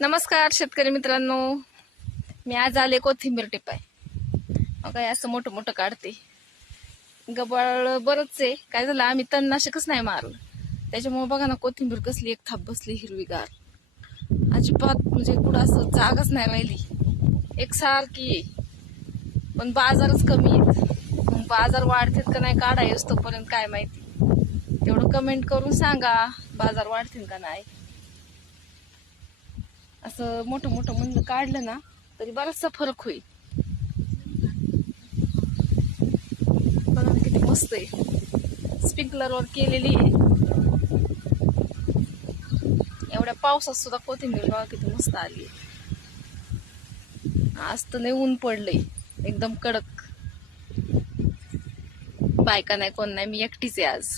नमस्कार शेतकरी मित्रांनो, मी आज आले कोथिंबीर टिपाय. मग असं मोठं मोठं काढते. गबाळ बरंच आहे. काय झालं, आम्ही तणनाशकच नाही मारलं, त्याच्यामुळे बघा ना कोथिंबीर कसली एक थाप बसली हिरवीगार. अजिबात म्हणजे कुठं असं जागाच नाही राहिली, एकसारखी आहे. पण बाजारच कमी आहेत. मग बाजार वाढतील का नाही काढायच तोपर्यंत काय माहिती. तेवढं कमेंट करून सांगा, बाजार वाढतील का नाही. असं मोठं मोठं म्हणजे काढलं ना तरी बराचसा फरक होईल. बघा ना किती मस्त आहे. स्प्रिंकलरवर केलेली आहे. एवढ्या पावसात सुद्धा कोथिंबीर बघा किती मस्त आली आहे. आज तर लय ऊन पडलंय, एकदम कडक. बायका नाही कोण नाही, मी एकटीच आहे आज.